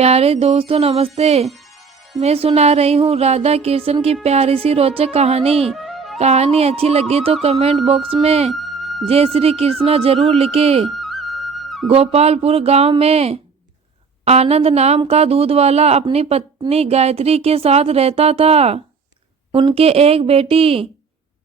प्यारे दोस्तों नमस्ते। मैं सुना रही हूँ राधा कृष्ण की प्यारी सी रोचक कहानी अच्छी लगी तो कमेंट बॉक्स में जय श्री कृष्णा जरूर लिखे। गोपालपुर गांव में आनंद नाम का दूध वाला अपनी पत्नी गायत्री के साथ रहता था। उनके एक बेटी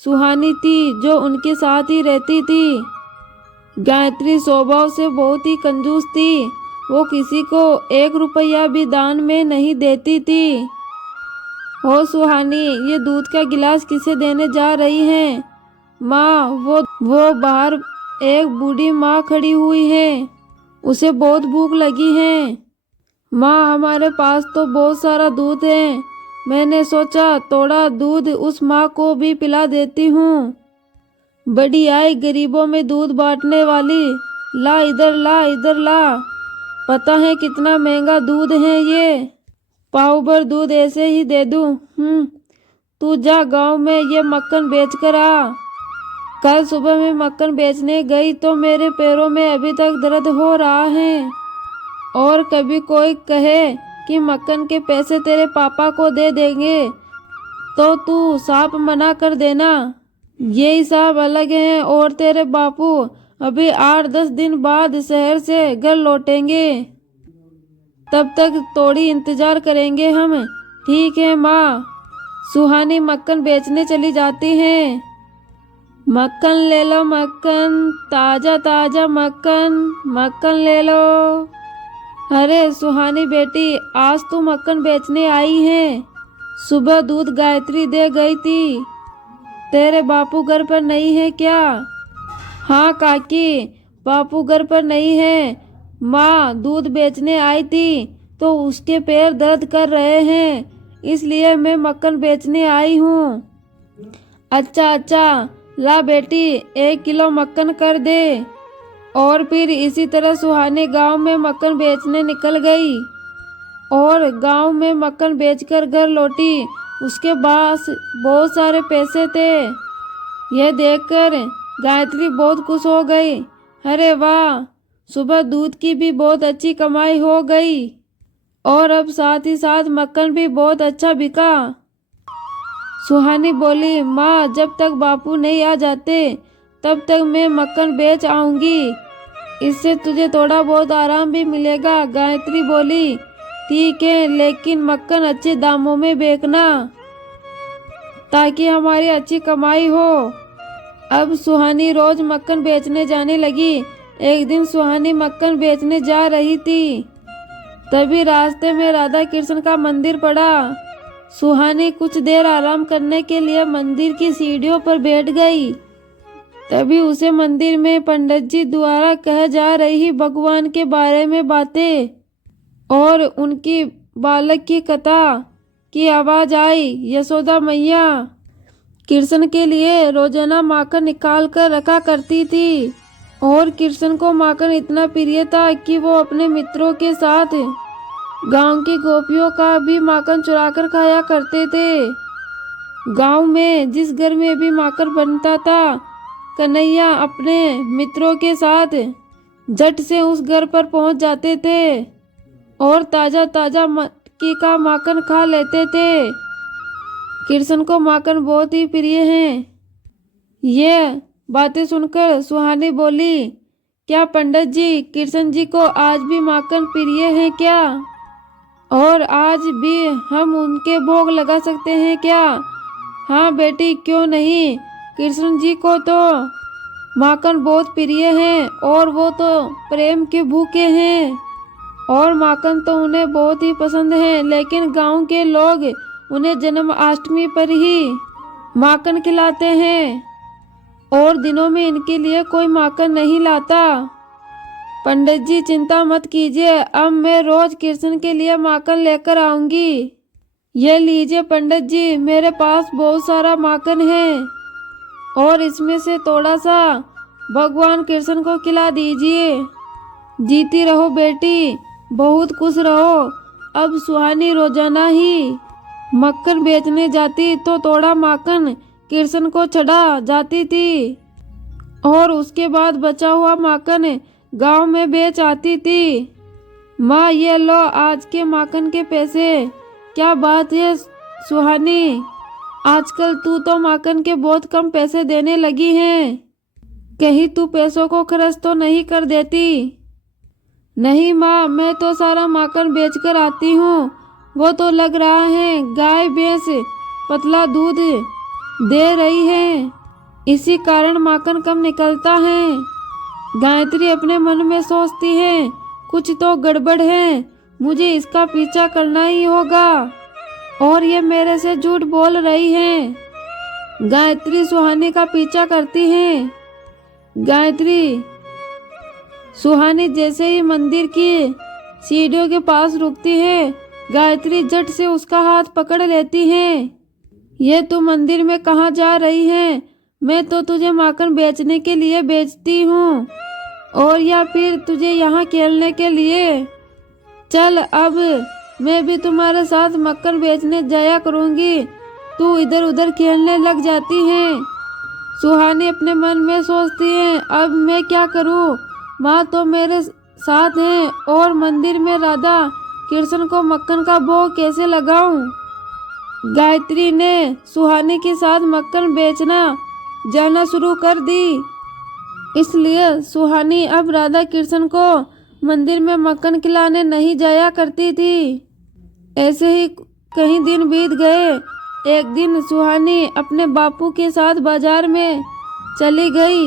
सुहानी थी जो उनके साथ ही रहती थी। गायत्री स्वभाव से बहुत ही कंजूस थी। वो किसी को 1 रुपया भी दान में नहीं देती थी। हो सुहानी, ये दूध का गिलास किसे देने जा रही हैं? माँ, वो बाहर एक बूढ़ी माँ खड़ी हुई है, उसे बहुत भूख लगी है। माँ, हमारे पास तो बहुत सारा दूध है, मैंने सोचा थोड़ा दूध उस माँ को भी पिला देती हूँ। बड़ी आई गरीबों में दूध बांटने वाली, ला इधर ला इधर ला। पता है कितना महंगा दूध है ये, पाव भर दूध ऐसे ही दे दूं। तू जा गांव में ये मक्खन बेच कर आ। कल सुबह मैं मक्खन बेचने गई तो मेरे पैरों में अभी तक दर्द हो रहा है। और कभी कोई कहे कि मक्खन के पैसे तेरे पापा को दे देंगे तो तू साफ मना कर देना। ये हिसाब अलग है। और तेरे बापू अभी 8-10 दिन बाद शहर से घर लौटेंगे, तब तक थोड़ी इंतजार करेंगे हम। ठीक है माँ। सुहानी मक्खन बेचने चली जाती है। मक्खन ले लो मक्खन, ताजा ताजा मक्खन ले लो। अरे सुहानी बेटी, आज तू मक्खन बेचने आई है? सुबह दूध गायत्री दे गई थी। तेरे बापू घर पर नहीं है क्या? हाँ काकी, बापू घर पर नहीं है। माँ दूध बेचने आई थी तो उसके पैर दर्द कर रहे हैं, इसलिए मैं मक्खन बेचने आई हूँ। अच्छा, ला बेटी 1 किलो मक्खन कर दे। और फिर इसी तरह सुहानी गांव में मक्खन बेचने निकल गई और गांव में मक्खन बेचकर घर लौटी। उसके पास बहुत सारे पैसे थे। यह देखकर गायत्री बहुत खुश हो गई। अरे वाह, सुबह दूध की भी बहुत अच्छी कमाई हो गई और अब साथ ही साथ मक्खन भी बहुत अच्छा बिका। सुहानी बोली, माँ जब तक बापू नहीं आ जाते तब तक मैं मक्खन बेच आऊंगी, इससे तुझे थोड़ा बहुत आराम भी मिलेगा। गायत्री बोली, ठीक है, लेकिन मक्खन अच्छे दामों में बेचना ताकि हमारी अच्छी कमाई हो। अब सुहानी रोज मक्खन बेचने जाने लगी। एक दिन सुहानी मक्खन बेचने जा रही थी, तभी रास्ते में राधा कृष्ण का मंदिर पड़ा। सुहानी कुछ देर आराम करने के लिए मंदिर की सीढ़ियों पर बैठ गई। तभी उसे मंदिर में पंडित जी द्वारा कह जा रही भगवान के बारे में बातें और उनकी बालक की कथा की आवाज आई। यशोदा मैया कृष्ण के लिए रोजाना माखन निकाल कर रखा करती थी और कृष्ण को माखन इतना प्रिय था कि वो अपने मित्रों के साथ गांव की गोपियों का भी माखन चुराकर खाया करते थे। गांव में जिस घर में भी माखन बनता था, कन्हैया अपने मित्रों के साथ झट से उस घर पर पहुंच जाते थे और ताजा ताजा मक्की का माखन खा लेते थे। कृष्ण को माखन बहुत ही प्रिय है। ये बातें सुनकर सुहानी बोली, क्या पंडित जी, कृष्ण जी को आज भी माखन प्रिय है क्या? और आज भी हम उनके भोग लगा सकते हैं क्या? हाँ बेटी, क्यों नहीं, कृष्ण जी को तो माखन बहुत प्रिय है और वो तो प्रेम के भूखे हैं और माखन तो उन्हें बहुत ही पसंद है। लेकिन गांव के लोग उन्हें जन्माष्टमी पर ही माखन खिलाते हैं और दिनों में इनके लिए कोई माखन नहीं लाता। पंडित जी चिंता मत कीजिए, अब मैं रोज कृष्ण के लिए माखन लेकर आऊंगी। ये लीजिए पंडित जी, मेरे पास बहुत सारा माखन है और इसमें से थोड़ा सा भगवान कृष्ण को खिला दीजिए। जीती रहो बेटी, बहुत खुश रहो। अब सुहानी रोजाना ही मक्खन बेचने जाती तो थोड़ा माखन कृष्ण को चढ़ा जाती थी और उसके बाद बचा हुआ माखन गांव में बेच आती थी। माँ ये लो आज के माखन के पैसे। क्या बात है सुहानी, आजकल तू तो माखन के बहुत कम पैसे देने लगी है, कहीं तू पैसों को खर्च तो नहीं कर देती? नहीं माँ, मैं तो सारा माखन बेचकर आती हूँ। वो तो लग रहा है गाय भैंस पतला दूध दे रही है, इसी कारण माखन कम निकलता है। गायत्री अपने मन में सोचती है कुछ तो गड़बड़ है, मुझे इसका पीछा करना ही होगा और ये मेरे से झूठ बोल रही है। गायत्री सुहानी का पीछा करती है। गायत्री सुहानी जैसे ही मंदिर की सीढ़ियों के पास रुकती है, गायत्री झट से उसका हाथ पकड़ लेती है। ये तू मंदिर में कहाँ जा रही है? मैं तो तुझे माखन बेचने के लिए बेचती हूँ, और या फिर तुझे यहाँ खेलने के लिए? चल अब मैं भी तुम्हारे साथ माखन बेचने जाया करूँगी, तू इधर उधर खेलने लग जाती है। सुहानी अपने मन में सोचती है अब मैं क्या करूँ, माँ तो मेरे साथ हैं और मंदिर में राधा कृष्ण को मक्खन का भोग कैसे लगाऊं। गायत्री ने सुहानी के साथ मक्खन बेचना जाना शुरू कर दी, इसलिए सुहानी अब राधा कृष्ण को मंदिर में मक्खन खिलाने नहीं जाया करती थी। ऐसे ही कई दिन बीत गए। एक दिन सुहानी अपने बापू के साथ बाजार में चली गई,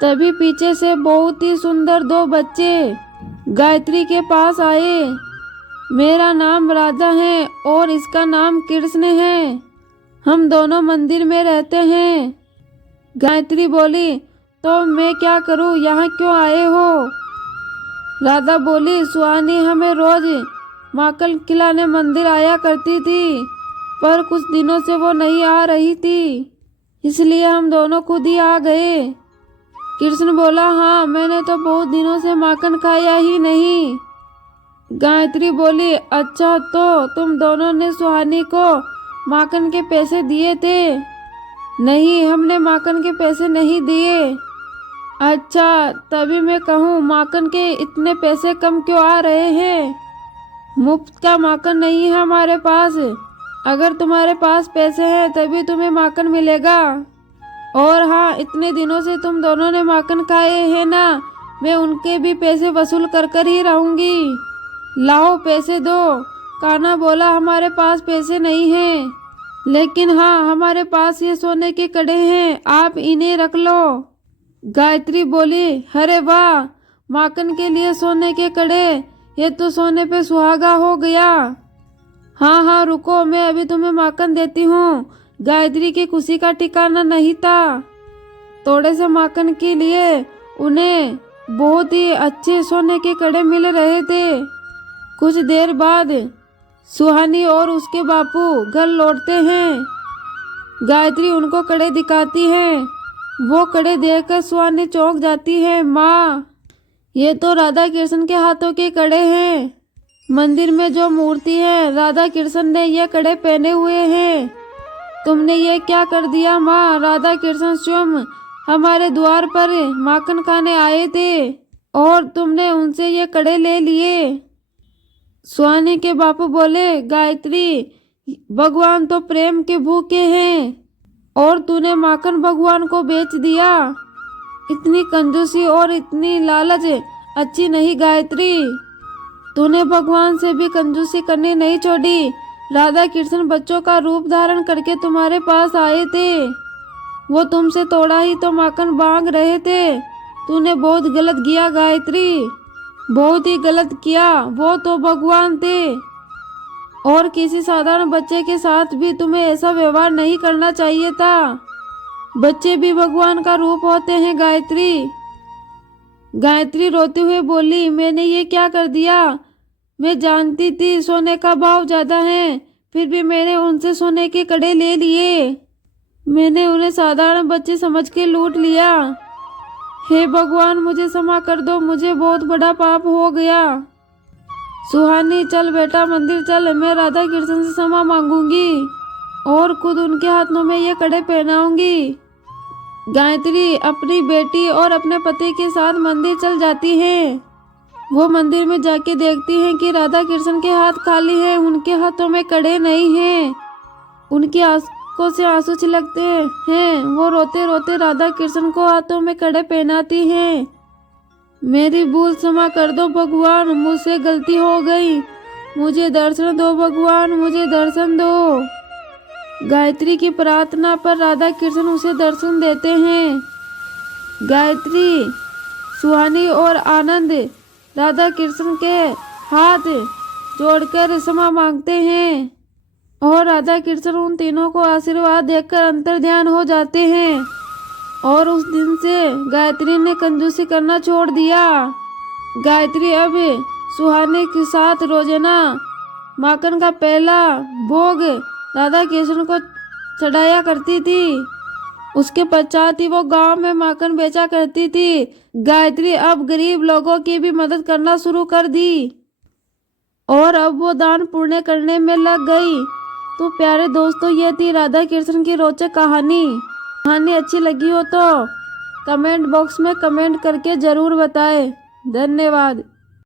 तभी पीछे से बहुत ही सुंदर दो बच्चे गायत्री के पास आए। मेरा नाम राधा है और इसका नाम कृष्ण है, हम दोनों मंदिर में रहते हैं। गायत्री बोली, तो मैं क्या करूं, यहाँ क्यों आए हो? राधा बोली, सुहानी हमें रोज माखन खिलाने मंदिर आया करती थी, पर कुछ दिनों से वो नहीं आ रही थी, इसलिए हम दोनों खुद ही आ गए। कृष्ण बोला, हाँ मैंने तो बहुत दिनों से माखन खाया ही नहीं। गायत्री बोली, अच्छा तो तुम दोनों ने सुहानी को माखन के पैसे दिए थे? नहीं, हमने माखन के पैसे नहीं दिए। अच्छा, तभी मैं कहूँ माखन के इतने पैसे कम क्यों आ रहे हैं? मुफ्त का माखन नहीं है हमारे पास, अगर तुम्हारे पास पैसे हैं तभी तुम्हें माखन मिलेगा। और हाँ, इतने दिनों से तुम दोनों ने माखन खाए हैं ना, मैं उनके भी पैसे वसूल कर कर ही रहूंगी। लाओ पैसे दो। कान्हा बोला, हमारे पास पैसे नहीं हैं, लेकिन हाँ हमारे पास ये सोने के कड़े हैं, आप इन्हें रख लो। गायत्री बोली, अरे वाह, माखन के लिए सोने के कड़े, ये तो सोने पे सुहागा हो गया। हाँ हाँ रुको, मैं अभी तुम्हें माखन देती हूँ। गायत्री की खुशी का ठिकाना नहीं था। थोड़े से माखन के लिए उन्हें बहुत ही अच्छे सोने के कड़े मिल रहे थे। कुछ देर बाद सुहानी और उसके बापू घर लौटते हैं। गायत्री उनको कड़े दिखाती है, वो कड़े देखकर सुहानी चौंक जाती है। माँ, ये तो राधा कृष्ण के हाथों के कड़े हैं। मंदिर में जो मूर्ति है राधा कृष्ण ने ये कड़े पहने हुए हैं। तुमने ये क्या कर दिया माँ? राधा कृष्ण स्वयं हमारे द्वार पर माखन खाने आए थे और तुमने उनसे ये कड़े ले लिए। सुहानी के बापू बोले, गायत्री, भगवान तो प्रेम के भूखे हैं और तूने माखन भगवान को बेच दिया। इतनी कंजूसी और इतनी लालच अच्छी नहीं गायत्री। तूने भगवान से भी कंजूसी करनी नहीं छोड़ी। राधा कृष्ण बच्चों का रूप धारण करके तुम्हारे पास आए थे, वो तुमसे थोड़ा ही तो माखन मांग रहे थे। तूने बहुत गलत किया गायत्री, बहुत ही गलत किया। वो तो भगवान थे और किसी साधारण बच्चे के साथ भी तुम्हें ऐसा व्यवहार नहीं करना चाहिए था। बच्चे भी भगवान का रूप होते हैं गायत्री। गायत्री रोते हुए बोली, मैंने ये क्या कर दिया? मैं जानती थी सोने का भाव ज्यादा है, फिर भी मैंने उनसे सोने के कड़े ले लिए। मैंने उन्हें साधारण बच्चे समझ के लूट लिया। हे भगवान, मुझे क्षमा कर दो, मुझे बहुत बड़ा पाप हो गया। सुहानी, चल बेटा मंदिर चल, मैं राधा कृष्ण से क्षमा मांगूंगी और खुद उनके हाथों में ये कड़े पहनाऊंगी। गायत्री अपनी बेटी और अपने पति के साथ मंदिर चल जाती है। वो मंदिर में जाके देखती हैं कि राधा कृष्ण के हाथ खाली हैं, उनके हाथों में कड़े नहीं हैं। उनकी आंखों से आंसू छलकते हैं। वो रोते रोते राधा कृष्ण को हाथों में कड़े पहनाती हैं। मेरी भूल क्षमा कर दो भगवान, मुझसे गलती हो गई, मुझे दर्शन दो भगवान, मुझे दर्शन दो। गायत्री की प्रार्थना पर राधा कृष्ण उसे दर्शन देते हैं। गायत्री, सुहानी और आनंद राधा कृष्ण के हाथ जोड़कर क्षमा मांगते हैं और राधा कृष्ण उन तीनों को आशीर्वाद देकर अंतर ध्यान हो जाते हैं। और उस दिन से गायत्री ने कंजूसी करना छोड़ दिया। गायत्री अब सुहानी के साथ रोजाना माखन का पहला भोग राधा कृष्ण को चढ़ाया करती थी। उसके पश्चात ही वो गांव में माखन बेचा करती थी। गायत्री अब गरीब लोगों की भी मदद करना शुरू कर दी और अब वो दान पुण्य करने में लग गई। तो प्यारे दोस्तों, ये थी राधा कृष्ण की रोचक कहानी अच्छी लगी हो तो कमेंट बॉक्स में कमेंट करके ज़रूर बताएं। धन्यवाद।